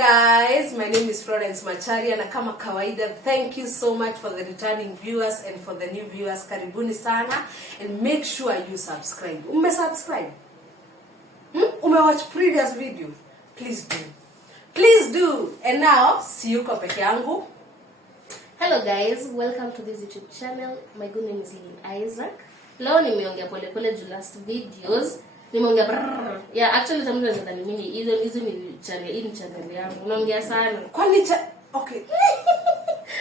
guys, my name is Florence Macharia na kama kawaida, thank you so much for the returning viewers and for the new viewers. Karibuni sana and make sure you subscribe. Subscribe? Watch previous video? Please do. Please do. And now, see you peke yangu. Hello guys, welcome to this YouTube channel. My good name is Lynn Isaac. Leo nimeongea pole juu last videos. Nimeongea yeah, actually tamna nadhani mimi hizo ni channel yangu. Unaongea sana. Kwani okay.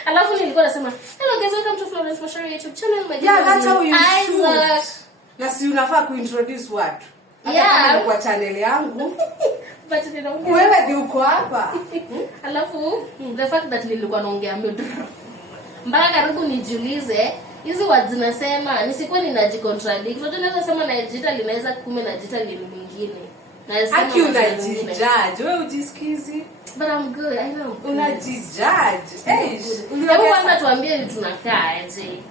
Alafu nilikuwa nasema, "Hello guys, welcome to Florence Macharia YouTube channel." My yeah, that's how you Isaac. Na si unafaa kuintroduce watu. Yeah, kwa channel yangu. But ninaongea. Wewe ndio uko hapa. Alafu the fact that nilikuwa naongea mpaka karibu nijiulize hizi words zinasema nisikuwa ninajicontradict. Watu wanaweza sema na digital linaweza kume na digital mwingine. Na sema unajijudge. Wewe ujisikizi? But I'm good, I know. Unajijudge. Hey, hebu kwanza tuambie tunakaa aje.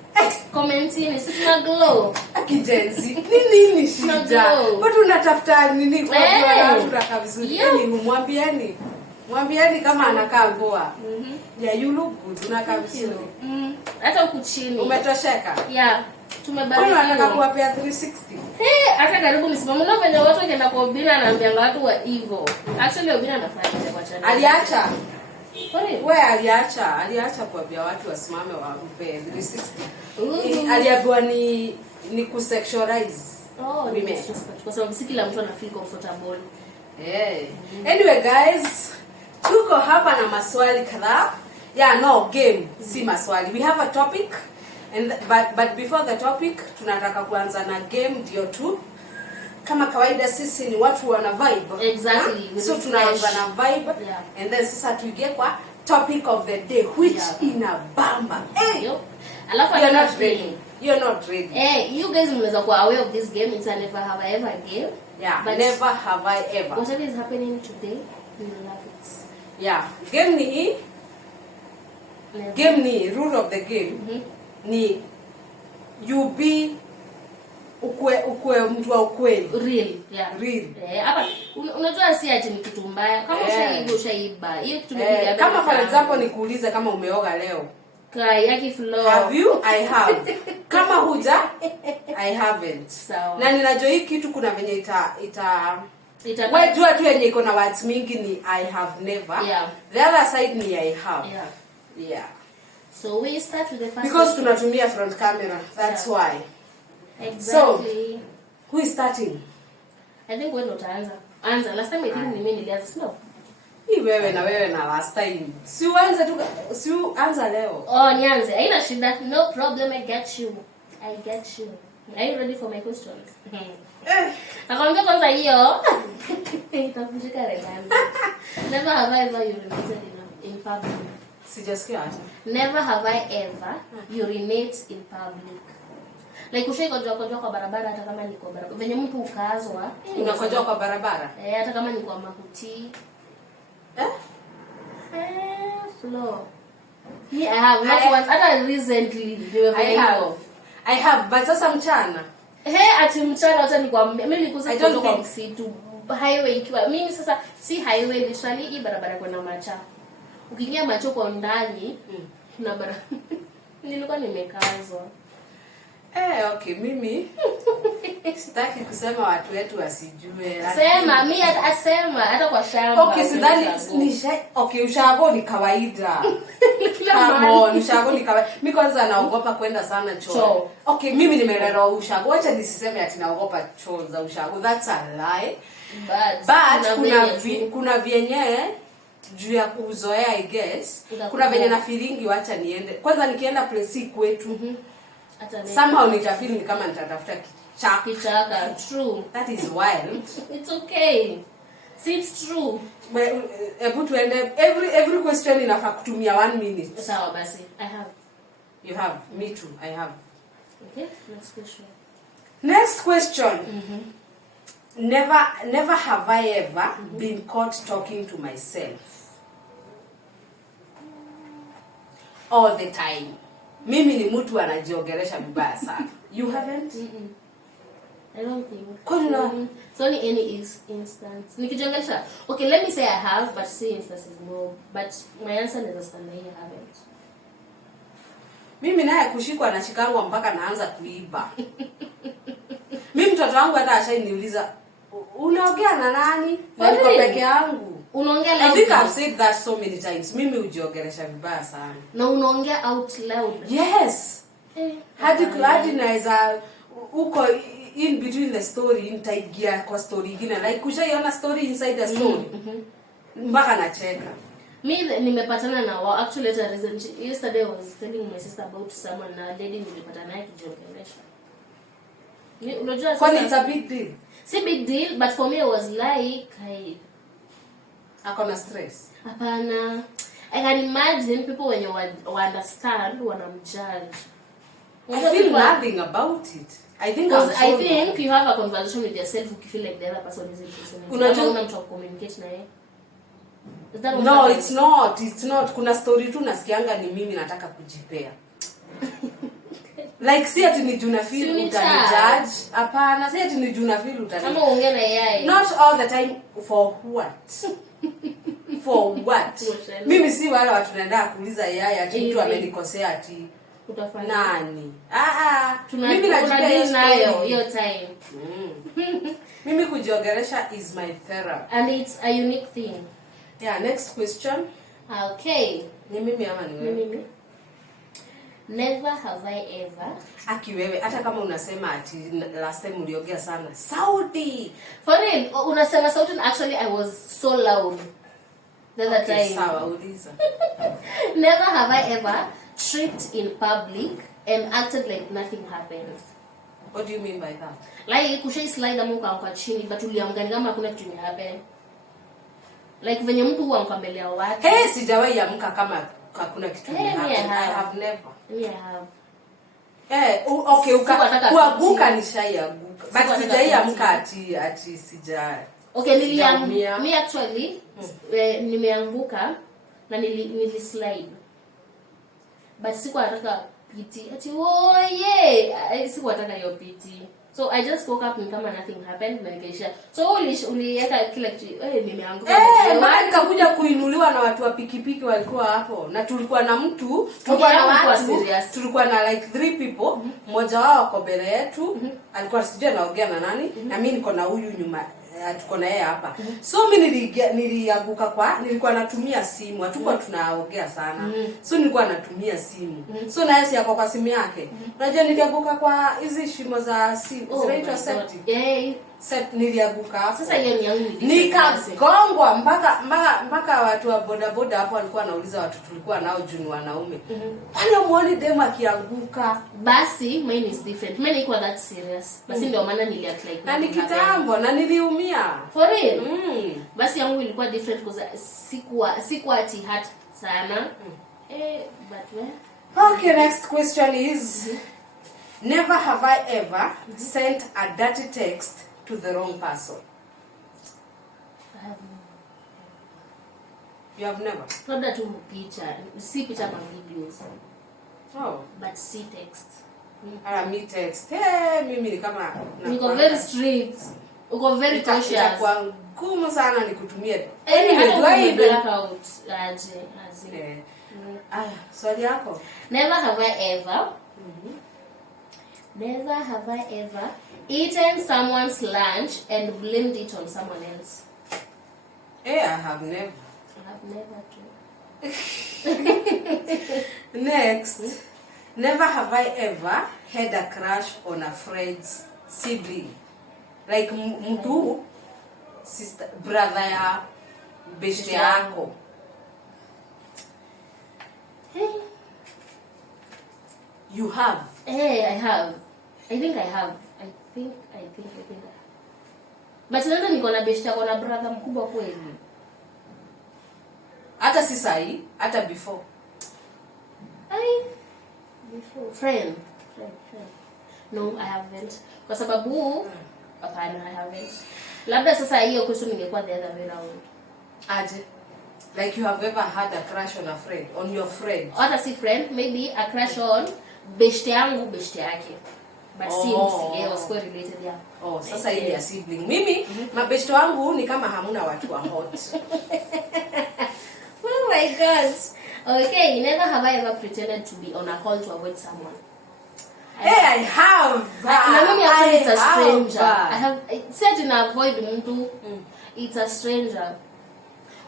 Commentini si tuna glow. Kijenzi. Nini shida? Watu unatafuta nini kwa watu tunakaa vizuri? Mwambieni kama anakaa poa. Yeah, you look good. Unakaa vizuri. Hata huku chini. Umetosheka? Yeah. Tumebarikiwa. Unataka kuwapea 360? Hata karibu nisimame na venye watu wanaenda kwa Obina anaambia watu wa evil. Actually Obina anafanya kwa channel. Aliacha. Kwani wewe aliacha kuambia watu wasimame wampe 360. Aliambiwa ni kusexualize. Women. Kwa sababu si kila mtu ana feel comfortable. Anyway guys, tuko hapa na maswali kadhaa. Yeah, no game, si maswali. We have a topic and but before the topic tunataka kuanza na game ndio tu. Kama kawaida sisi ni watu wana vibe. Exactly. So tunaanza na vibe and then sasa tuige kwa topic of the day which ina bamba. Alafu you're not ready. You guys mnaweza kuwa aware of this game. It's a never have I ever game. Yeah, but never have I ever. Whatever is happening today, we love it. Yeah, game ni hii. Game ni rule of the game. Ni you be ukwe mtu wa ukweli. Real, yeah. Real. Hapa unajua si ati ni kitu mbaya. Kama ushaiba, hiyo kitu kama for example nikuulize kama umeoga leo. Yaki flow. Have you? I have. Kama huja, I haven't. Sawa. Na ninajua hii kitu kuna venye wewe jua tu yenye iko na words mingi ni I have never. Yeah. The other side ni I have. Yeah. So we start with the first because tunatumia front camera. That's why. Exactly. So, who is starting? I think wewe ndo utaanza. Anza. Last time I think ni mimi nilianza. No. Ni wewe na last time. Si anza leo. Nianze. Haina shida. No problem, I get you. Are you ready for my questions? Nakwambia kwanza hiyo. Itakushika rekani. Never have I ever urinated in public. Sijasikia hata. Never have I ever urinate in public. Like ushaikojoa kwa barabara hata kama niko barabara. Venye mtu ukaazwa. Unakojoa kwa barabara? Hata kama niko mahuti. Slow. I have not once. Hata recently. I have. But sasa mchana. Ati mchana hata nikwambia. Mimi nilikuza kutoka kwa msitu. Highway ikiwa. Mimi sasa si highway literally hii barabara kwenda Macha. Ukiingia Macho kwa ndani na barabara. Nilikuwa nimekazwa. Okay, mimi sitaki kusema watu wetu wasijue. Sema, mimi asema hata kwa shamba. Okay, sidhani ushago ni kawaida. Ushago ni kawaida. Mimi kwanza naogopa kwenda sana choo. Okay, mimi nimelelewa ushago. Acha nisiseme ati naogopa choo za ushago. That's a lie. But kuna vyenye juu ya kuzoea I guess. Kuna venye na feelingi wacha niende. Kwanza nikienda place kwetu. Somehow nitafeel kama nitatafuta kichaka. True. That is wild. It's okay. See, it's true. But tuende every question inafaa kutumia 1 minute. Sawa basi. I have. You have. Me too. I have. Okay. Next question. Never have I ever been caught talking to myself. All the time. Mimi ni mtu anajiongelesha vibaya sana. You haven't? I don't think. Kwani na? It's only any instance. Nikijanganisha. Okay, let me say I have, but see instances more. But my answer is stand I haven't. Mimi naye kushikwa na chikangwa mpaka naanza kuiba. Mimi mtoto wangu hata ashaniuliza unaongea na nani? Na niko peke yangu. Unaongea loud. I think I've said that so many times. Mimi hujiongelesha vibaya sana. Na unaongea out loud. Yes. Hadi naweza uko in between the story nitaigia kwa story nyingine. Like kushaiona story inside the story. Mpaka nacheka. Me nimepatana na wao actually at recent yesterday I was telling my sister about someone na lady nilipatana naye kijiongelesha. Unajua kwani it's a big deal. Si big deal, but for me it was like akona stress. Hapana. I can imagine people when you understand wanamjudge. I feel nothing about it. I think you have a conversation with yourself if you feel like the other person is interested. Unajua mtu communicate na yeye. No, it's not. Kuna story tu nasikianga ni mimi nataka kujipea. Like si ati ni juna feel utanijudge. Hapana, si ati ni juna feel utanijudge. Kama uongea na yeye. Not all the time for what? For what? Mimi si wale watu naenda kuuliza yeye ati mtu amenikosea ati utafanya nani? Mimi najua hiyo time. Mimi kujiongelesha is my therapy. And it's a unique thing. Yeah, next question. Okay. Ni mimi ama ni wewe? Mimi. Never have I ever. Aki wewe hata kama unasema ati last time uliongea sana. Saudi. For real, unasema Saudi actually I was so loud. The other time. Sawa, uliza. Never have I ever tripped in public and acted like nothing happened. What do you mean by that? Like kushai slide amuka kwa chini but uliamgani kama hakuna kitu happen. Like venye mtu huamka mbele ya watu. Sijawahi amka kama hakuna kitu happen. I have never. Me I have. Okay, kuanguka nishaianguka. But sijaiamka ati sija. Okay, me actually nimeanguka na nilislide. But sikuwa nataka piti. Ati sikuwa nataka hiyo piti. So I just woke up and kama nothing happened na nikaisha. So uliweka kila kitu nimeanguka. Maana nikakuja kuinuliwa na watu wa pikipiki walikuwa hapo. Na tulikuwa na mtu, tulikuwa na like 3 people. Mmoja wao ako mbele yetu, alikuwa sijui anaongea na nani, na mimi niko na huyu nyuma. Tuko na yeye hapa. So mimi nilianguka nilikuwa natumia simu. Hatukuwa tunaongea sana. So nilikuwa natumia simu. So na yeye yako kwa simu yake. Unajua nilianguka kwa hizi shimo za simu. Zinaitwa septic. Nilianguka hapo. Sasa hiyo ni yangu nikagongwa mpaka watu wa boda hapo walikuwa wanauliza watu tulikuwa nao juu wanaume. Wale muone demo akianguka. Basi mine is different. Mimi niko that serious. Basi ndio maana niliact like na nikitambo na niliumia. For real? Basi yangu ilikuwa different because sikuwa ati hurt sana. But well. Okay, next question is never have I ever sent a dirty text to the wrong person. I have no. You have never? Labda tu picha. Si picha ma videos. Oh. But see text. Me text. Mimi ni kama niko very strict. Uko very cautious. Kwa ngumu sana nikutumia. Anyway, blackout aje. Swali yako. Never have I ever. Never have I ever eaten someone's lunch and blamed it on someone else. I have never. I have never too. Next. Never have I ever had a crush on a friend's sibling. Like mtu sister brother ya beshte yako. You have? I have. I think I have. But ndio niko na beshte yako na brother mkubwa kweli. Hata si sahi, hata before. Before friend. No, I haven't. Kwa sababu hapana, I haven't. Labda sasa hiyo question ingekuwa the other way around. Aje. Like you have ever had a crush on a friend, on your friend. Hata si friend, maybe a crush on beshte yangu, beshte yake. but si wasikuwe related Sasa ile ya sibling. Mimi mabeshto wangu ni kama hamuna watu wa hot. Oh my god. Okay, never have I ever pretended to be on a call to avoid someone. I have. It's a stranger. I have said in avoid mtu. It's a stranger.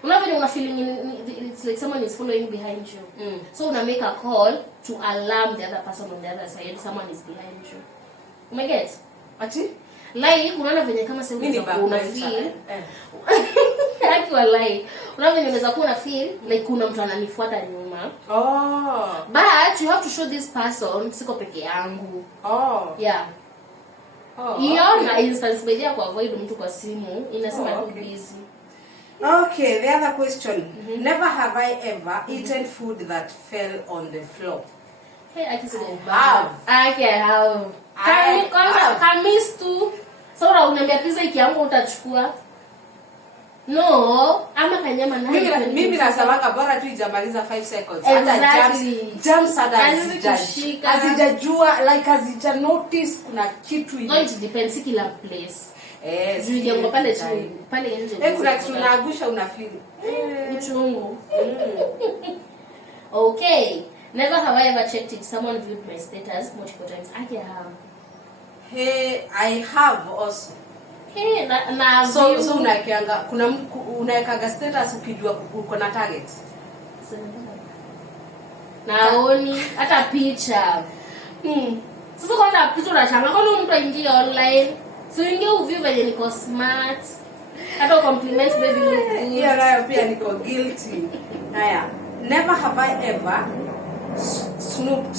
When you're feeling it's like someone is following behind you. So when I make a call to alarm the other person on the other side, someone is behind you. You may get? Ati? Like unaona venye kama sasa una feel akiwa like unaona venye unaweza kuwa na feel like kuna mtu ananifuata nyuma. But you have to show this person siko peke yangu. Yeah. Iona instance media kwa avoid mtu kwa simu inasema tu busy. Okay, the other question. Never have I ever eaten food that fell on the floor. Hey, I have. Kamis tu. Sasa unaniambia pizza ikianguka utachukua. No, ama kanyama na mimi nasamaka bora tu ijamaliza 5 seconds. Hata jumps hazijajua like hazija notice kuna kitu hivi. No, it depends kila place. Juliango pale chini, pale nje. Kuna kitu unaagusha unafeel. Uchungu. Okay. Never have I ever checked if someone viewed my status multiple times. I have. Hey, I have also. Hey, na so unakianga kuna unaweka status ukijua uko na target. Naoni hata picha. Sasa kwanza picha unachanga kwa mtu aingie online. So ingie uview venye niko smart. Hata compliment baby look good. Yeah, nayo pia niko guilty. Haya, never have I ever snooped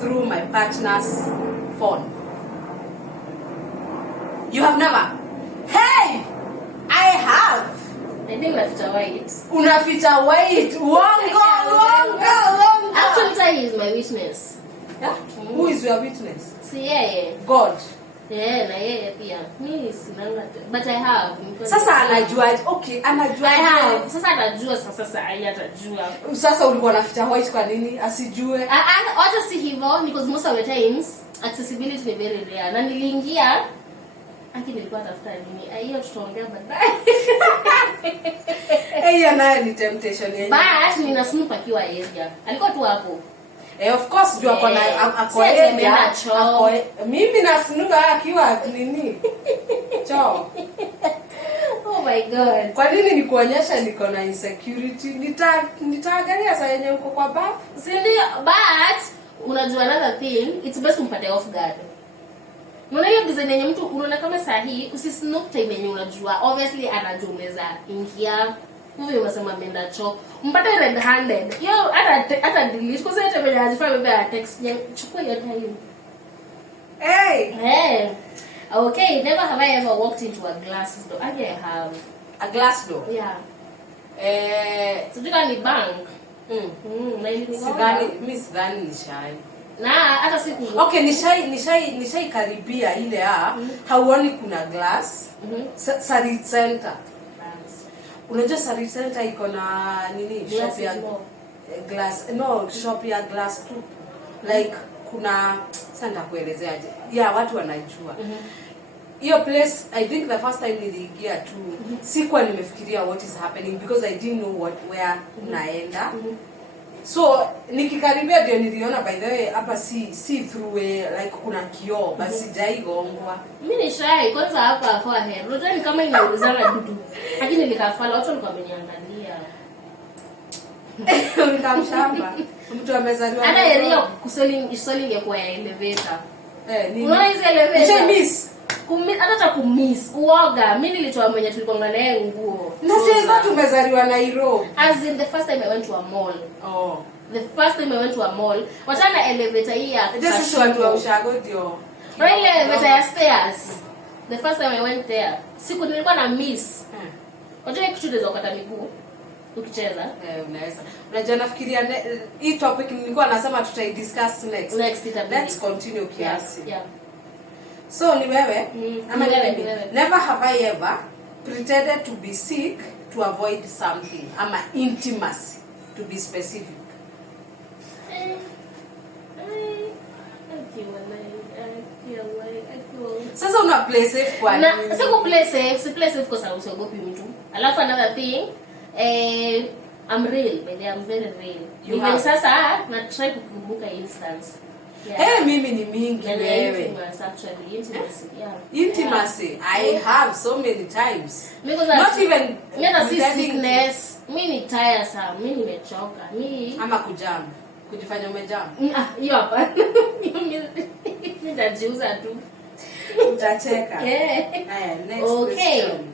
through my partner's phone. You have never? Hey! I have. I think unaficha white. Unaficha white. Wongo. Actually, Ty is my witness. Yeah? Who is your witness? Si yeye. God. Yeah, na yeye pia. Mimi sinanga. But I have. Sasa anajua. Okay, anajua. I have. Sasa anajua sasa atajua. Sasa ulikuwa unaficha white kwa nini? Asijue. Hata si hivyo because most of the times accessibility ni very rare. Na niliingia nilikuwa tafuta nini? Hiyo tutaongea baadaye. Hiyo nayo ni temptation yenyewe. But nina snoop akiwa area. Alikuwa tu hapo. Of course jua kwa ako area. Mimi na snoop akiwa nini? Choo. Oh my god. Kwa nini nikuonyesha niko na insecurity? Nitaangalia saa yenye uko kwa bath. Si ndio? But unajua another thing, it's best umpate off guard. Unaona hiyo design yenye mtu unaona kama sahihi usisnoop time yenye unajua obviously anajua unaweza ingia wewe unasema menda choo mpate red handed hiyo hata delete kwa sababu hata anajifanya bebe text chukua hiyo time. Hey. Okay, never have I ever walked into a glass door. I have a glass door. Yeah. Sijui ni bank. Sidhani ni shy. Na hata siku okay nishai karibia ile hauoni kuna glass Sari Center. Unajua Sari Center iko na nini shop ya glass shop ya glass tu like kuna sasa kuelezeaje watu wanajua hiyo place. I think the first time niliingia tu sikuwa nimefikiria what is happening because I didn't know where naenda. So nikikaribia ndio niliona by the way hapa si through like kuna kioo basi sijaigongwa. Mimi ni shy kwanza hapa kwa hair. Unajua ni kama inaulizana dudu. Lakini nikafala watu walikuwa wameniangalia. Nikamshamba. Mtu amezaliwa. Ana area kusoli ya kwa elevator. Nini? Unaona hizo elevator? Miss. Hata kumiss uoga. Mimi nilitoa mwenye tulikuwa naye nguo. Na sasa tumezaliwa Nairobi. As in the first time I went to a mall. The first time I went to a mall, wachana elevator hii ya. Just watu wa ushago ndio. Right elevator ya stairs. The first time I went there, siku nilikuwa na miss. Unajua kitu ndio ukata miguu ukicheza. Unaweza. Unajua nafikiria hii topic nilikuwa nasema discuss next. Let's continue kiasi. Yeah. So ni wewe ama ni wewe? Never have I ever pretended to be sick to avoid something ama intimacy to be specific. Sasa una play safe kwa na nini? siko play safe kwa sababu siogopi mtu. Alafu another thing, I'm real, baby, I'm very real. Even sasa na try kukumbuka instance. Yeah. Mimi ni mingi wewe. Intimacy. I have so many times. Not even sickness. Mimi ni tiresome, mimi nimechoka. Ama kujam. Kujifanya umejam. Hiyo hapa. Mimi nitajiuza tu. Utacheka. Haya, next question.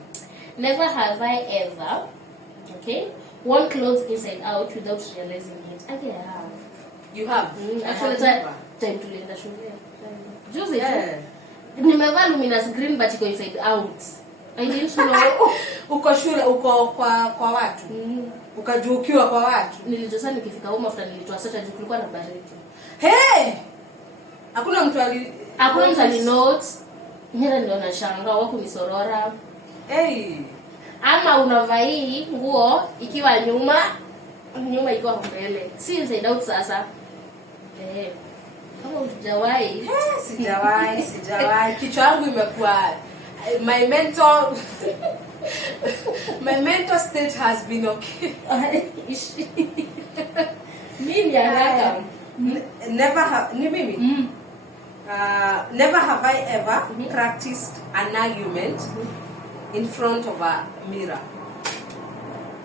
Never have I ever, worn clothes inside out without realizing it. I have. You have? Actually, time tulienda shule. Juzi tu. Nimevaa luminous green but iko inside out. I didn't know. Uko shule, uko kwa watu. Ukajukiwa kwa watu. Nilijosa nikifika home after nilitoa sote juu kulikuwa na baridi. Hey! Hakuna mtu ali note. Nyera ndio nashangaa wako ni sorora. Hey! Ama unavaa hii nguo ikiwa nyuma ikiwa mbele. Si inside out sasa. Kama hujawahi. Sijawahi. Kichwa yangu imekuwa my mental state has been okay. Mimi haraka. Never have I ever practiced an argument in front of a mirror.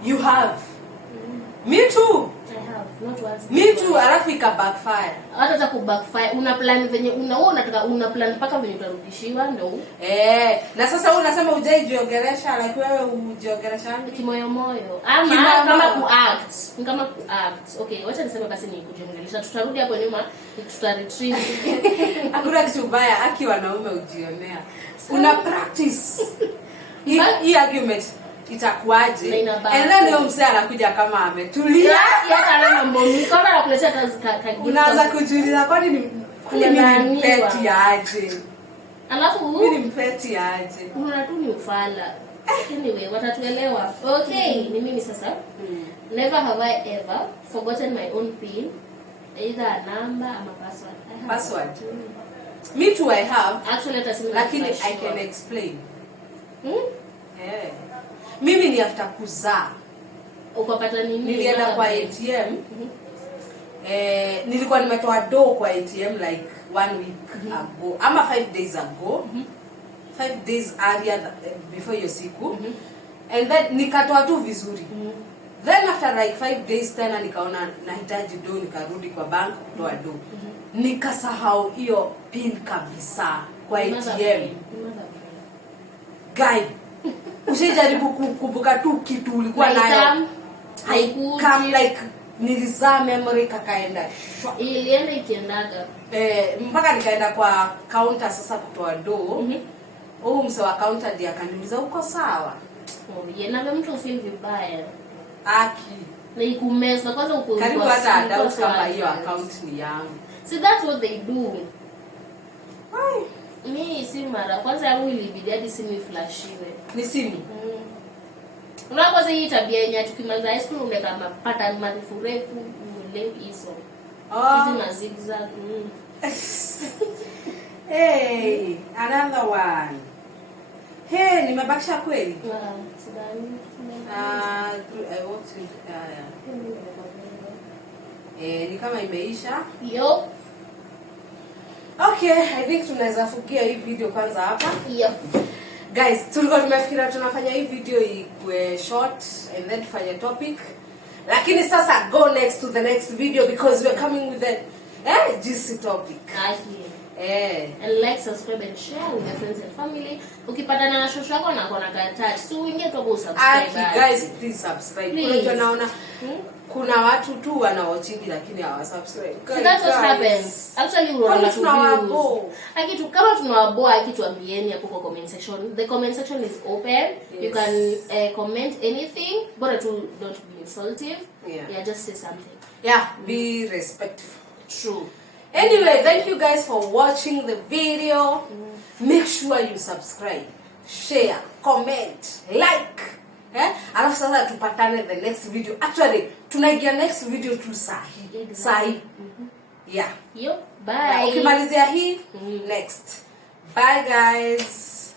You have. Me too. I have. Not once. Me too. Alafu ika backfire. Hata backfire. Una plan venye una plan mpaka venye utarudishiwa ndio. Na sasa wewe unasema hujajiogelesha, like wewe hujiogelesha kimoyo moyo. Ama kama ku-act. Okay, wacha niseme basi ni kujiongelesha. Tutarudi hapo nyuma, tutaretrieve. Hakuna kitu baya aki wanaume ujionea. Una practice. Hii argument itakuaje? And then leo msee anakuja kama ametulia. Kana mambo mingi kama anakuletea kazi. Unaanza kujiuliza kwani ni peti aje? Alafu mimi ni mpeti aje? Unaona tu ni ufala. Anyway, watatuelewa. Okay, ni mimi sasa. Never have I ever forgotten my own PIN, either a number or a password. Me too, I have. Actually, lakini I can explain. Mimi ni after kuzaa. Ukapata nini? Nilienda kwa ATM. Nilikuwa nimetoa do kwa ATM like 1 week ago. Ama 5 days ago. 5 days earlier before your siku. And then nikatoa tu vizuri. Then after like 5 days tena nikaona nahitaji do, nikarudi kwa bank kutoa do. Nikasahau hiyo pin kabisa kwa ATM. Guy, usijaribu kukumbuka tu kitu ulikuwa nayo. Come like nilizaa memory kakaenda. Ilienda ikiendaga. Mpaka nikaenda kwa counter sasa kutoa do. Mse wa counter ndiye akaniuliza uko sawa? Yena mtu feel vibaya. Aki. Na ikumeza kwanza uko. Karibu hata adult kama hiyo account ni yangu. See, that's what they do. Why? Mimi si mara kwanza yangu ilibidi hadi simu flashiwe. Ni simu. Unapoza hii tabia yenye tukimaliza high school unaweka pattern marefu uelewe hizo. Hizi mazigzag. Hey, another one. Hey, nimebakisha kweli? Sidani. Ni kama imeisha. Yo. Okay, I think tunaweza fukia hii video kwanza hapa. Yep. Guys, tulikuwa tumefikiria tunafanya hii video ikue short and then tufanye topic. Lakini sasa go next to the next video because we're coming with a juicy topic. And like, subscribe and share with your friends and family. Ukipatana na shosho yako na kona touch, so uingie tu hapo subscribe. Guys, please subscribe. Unajua naona kuna watu tu wanaochingi lakini hawasubscribe. That's what happens. Actually unaona tu akitu kama tunawaboa akituambieni hapo kwa comment section. The comment section is open. Yes. You can comment anything, but don't be insultive. Yeah, just say something. Yeah, be respectful. True. Anyway, thank you guys for watching the video. Make sure you subscribe, share, comment, like. Alafu sasa tupatane the next video. Actually, tunaingia next video tu sahi. Yeah. Yo, bye. Ukimalizia hii next. Bye guys.